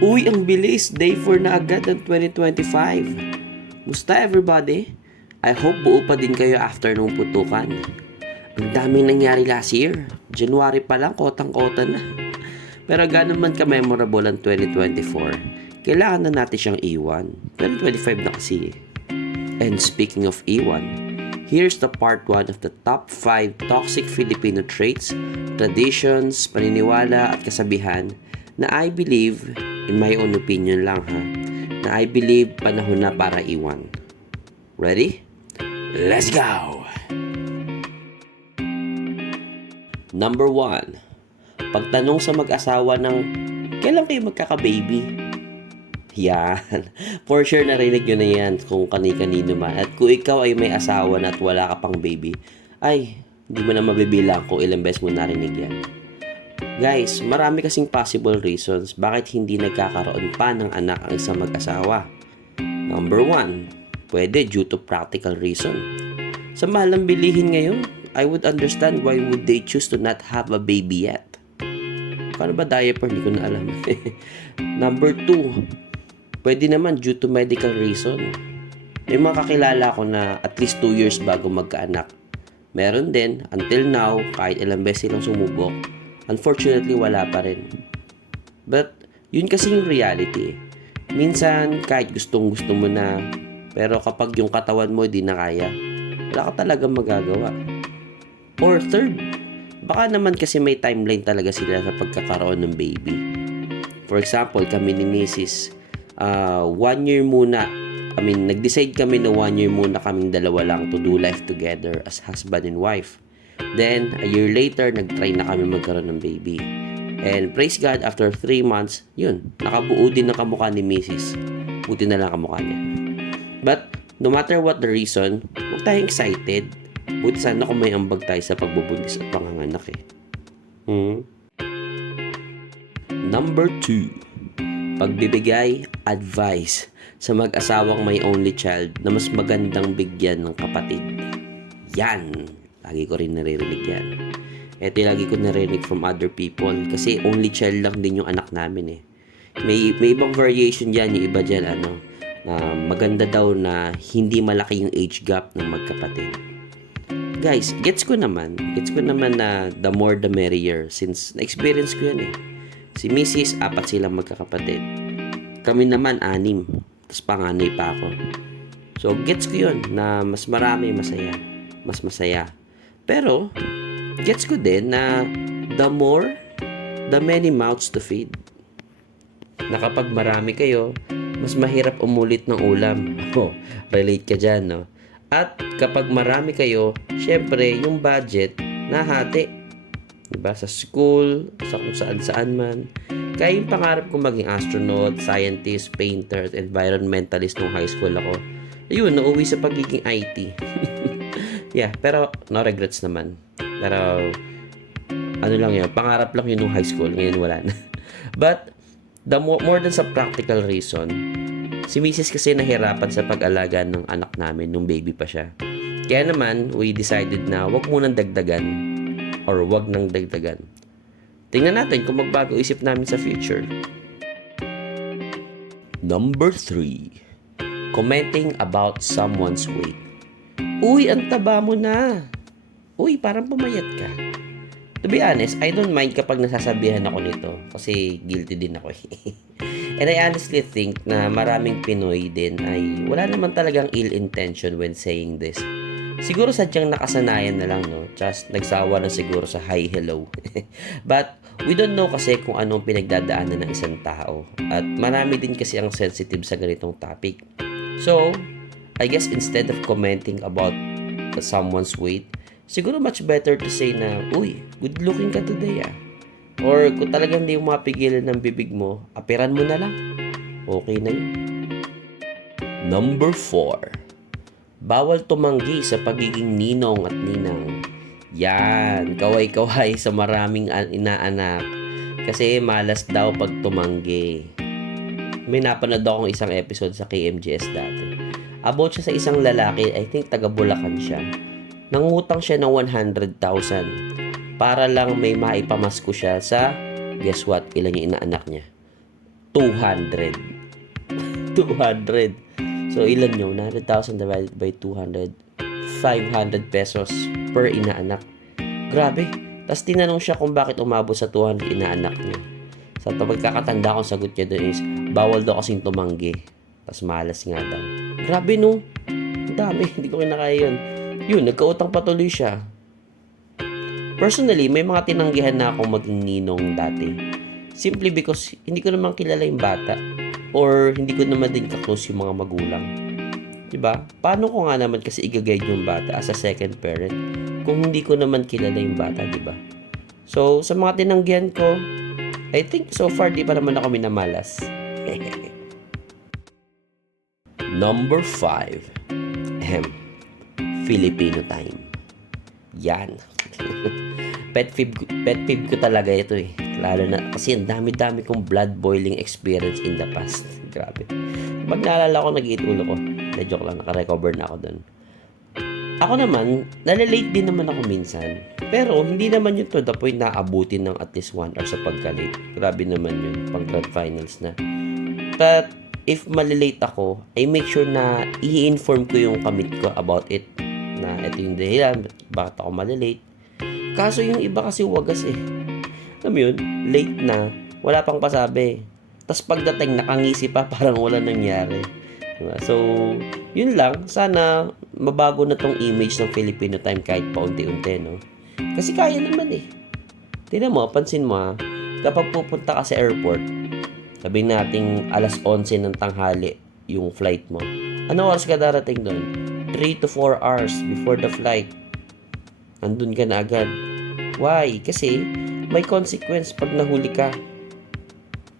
Uy, ang bilis! Day 4 na agad ng 2025. Musta everybody? I hope buo pa din kayo after nung putukan. Ang daming nangyari last year. January pa lang, kotang-kota na. Pero gano'n man ka-memorable ang 2024, kailangan na natin siyang iwan. 2025 na kasi. And speaking of iwan, here's the part 1 of the top 5 toxic Filipino traits, traditions, paniniwala at kasabihan na I believe, in my own opinion lang ha, na I believe panahon na para iwan. Ready? Let's go! Number 1. Pagtanong sa mag-asawa ng kailan kayo magkaka-baby? Yan. For sure narinig nyo na yan kung kani-kanino man. At kung ikaw ay may asawa na at wala ka pang baby, ay, hindi mo na mabibilang kung ilang beses mo narinig yan. Guys, marami kasing possible reasons bakit hindi nagkakaroon pa ng anak ang isang mag-asawa. Number 1, pwede due to practical reason. Sa mahal ng bilihin ngayon, I would understand why would they choose to not have a baby yet. Paano ba diaper? Hindi ko na alam. Number 2, pwede naman due to medical reason. May mga kakilala ko na at least 2 years bago magkaanak. Meron din, until now, kahit ilang beses silang sumubok, unfortunately, wala pa rin. But, yun kasi yung reality. Minsan, kahit gustong-gusto mo na, pero kapag yung katawan mo di na kaya, wala ka talagang magagawa. Or third, baka naman kasi may timeline talaga sila sa pagkakaroon ng baby. For example, kami ni Mrs. 1 year muna, nag-decide kami na 1 year muna kaming dalawa lang to do life together as husband and wife. Then, a year later, nag-try na kami magkaroon ng baby. And praise God, after 3 months, yun, nakabuo din ng kamukha ni Mrs. Buti na lang kamukha niya. But, no matter what the reason, huwag tayong excited. Buti sana kung may ambag tayo sa pagbubuntis at panganganak eh. Number 2, pagbibigay advice sa mag-asawang may only child na mas magandang bigyan ng kapatid. Yan! Lagi ko rin naririnig yan. Ito yung lagi ko naririnig from other people. Kasi only child lang din yung anak namin eh. May ibang variation dyan. Yung iba dyan, maganda daw na hindi malaki yung age gap ng magkapatid. Guys, gets ko naman na the more the merrier. Since na-experience ko yan eh. Si Mrs. 4 silang magkakapatid. Kami naman 6. Tapos panganay pa ako. So, gets ko yun na mas marami masaya. Mas masaya. Pero, gets ko din na the more, the many mouths to feed. Na kapag marami kayo, mas mahirap umulit ng ulam. Oh, relate ka dyan, no? At kapag marami kayo, syempre, yung budget, nahati. Diba? Sa school, sa kung saan-saan man. Kaya yung pangarap ko maging astronaut, scientist, painter, environmentalist nung high school ako, ayun, nauwi sa pagiging IT. Yeah, pero no regrets naman. Pero ano lang yun, pangarap lang yun nung high school, ngayon wala na. But the more than sa practical reason, si Mrs. kasi nahirapan sa pag-alaga ng anak namin nung baby pa siya. Kaya naman, we decided na wag munang dagdagan or wag nang dagdagan. Tingnan natin kung magbago isip namin sa future. Number 3, commenting about someone's weight. Uy, ang taba mo na. Uy, parang pumayat ka. To be honest, I don't mind kapag nasasabihan ako nito kasi guilty din ako. And I honestly think na maraming Pinoy din ay wala naman talagang ill intention when saying this. Siguro sadyang nakasanayan na lang, no? Just nagsawa na siguro sa hi, hello. But we don't know kasi kung anong pinagdadaanan ng isang tao. At marami din kasi ang sensitive sa ganitong topic. So, I guess instead of commenting about someone's weight, siguro much better to say na, uy, good looking ka today ah. Or kung talagang hindi mo mapigilan ng bibig mo, apiran mo na lang. Okay na yun. Number 4, bawal tumanggi sa pagiging ninong at ninang. Yan, kaway-kaway sa maraming inaanak. Kasi malas daw pag tumanggi. May napanood akong isang episode sa KMJS dati. About siya sa isang lalaki, I think taga Bulacan siya. Nangutang siya ng 100,000 para lang may maipamasko siya sa, guess what, ilan yung inaanak niya? 200. 200. So, ilan yun? 100,000 divided by 200. 500 pesos per inaanak. Grabe. Tapos tinanong siya kung bakit umabot sa 200 inaanak niya. Sa pagkakatanda ko, sagot niya doon is, bawal daw kasing tumanggi. Tapos malas nga daw. Grabe no. Ang dami. Hindi ko kinakaya yun. Yun, nagkautang patuloy siya. Personally, may mga tinanggihan na akong maging ninong dati. Simply because hindi ko naman kilala yung bata. Or hindi ko naman din ka-close yung mga magulang. Diba? Paano ko nga naman kasi i-guide yung bata as a second parent kung hindi ko naman kilala yung bata, diba? So, sa mga tinanggihan ko, I think so far di pa naman ako minamalas. Number 5. Filipino time. Yan. Pet peeve ko talaga ito eh. Lalo na kasi ang dami-dami kong blood boiling experience in the past. Grabe. Pag naalala ko, nag-iit ulo ko. Joke lang, naka-recover na ako doon. Ako naman, nalilate din naman ako minsan. Pero, hindi naman yun to the point na abutin ng at least 1 hour sa pagka-late. Grabe naman yun, pang grand finals na. But, if malilate ako, I make sure na i-inform ko yung kamit ko about it. Na ito yung dahilan, bakit ako malilate. Kaso yung iba kasi wagas eh. Alam mo yun, late na, wala pang pasabi. Tapos pagdating, nakangisi pa, parang wala nangyari. Diba? So, yun lang. Sana mabago na tong image ng Filipino time kahit paunti-unti, no? Kasi kaya naman eh. Tingnan mo, pansin mo ha, kapag pupunta ka sa airport, sabihin nating alas 11 ng tanghali yung flight mo. Ano oras ka darating doon? 3 to 4 hours before the flight. Andun ka na agad. Why? Kasi may consequence pag nahuli ka.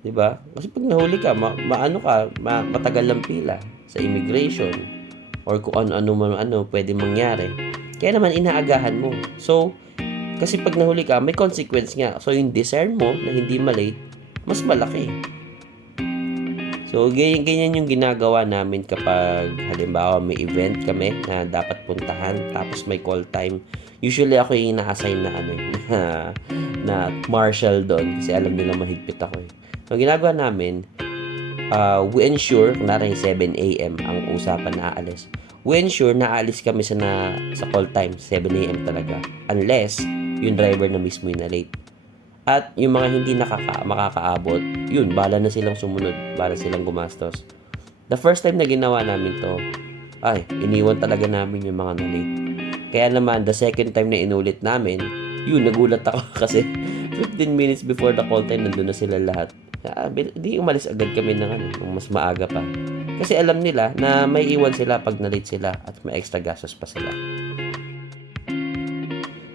'Di ba? Kasi pag nahuli ka, matagal lang pila sa immigration or kung ano pwede mangyari. Kaya naman inaagahan mo. So, kasi pag nahuli ka, may consequence nga. So, yung desire mo na hindi malate, mas malaki. So, ganyan yung ginagawa namin kapag halimbawa may event kami na dapat puntahan tapos may call time. Usually ako yung ina-assign na na marshal doon kasi alam nila mahigpit ako eh. So, ginagawa namin, we ensure, kunwari 7 a.m. ang usapan na aalis. We ensure na aalis kami sa call time, 7 a.m. talaga. Unless, yung driver na mismo yung na late. At yung mga hindi makakaabot, yun, bala na silang sumunod, bala silang gumastos. The first time na ginawa namin to, iniwan talaga namin yung mga na late. Kaya naman, the second time na inulit namin, yun, nagulat ako kasi 15 minutes before the call time, nandun na sila lahat. Di umalis agad kami ng mas maaga pa. Kasi alam nila na may iwan sila pag na-late sila at may extra gastos pa sila.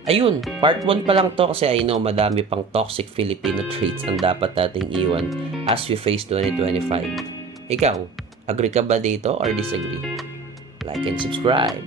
Ayun, part 1 pa lang to kasi I know madami pang toxic Filipino traits ang dapat nating iwan as we face 2025. Ikaw, agree ka ba dito or disagree? Like and subscribe.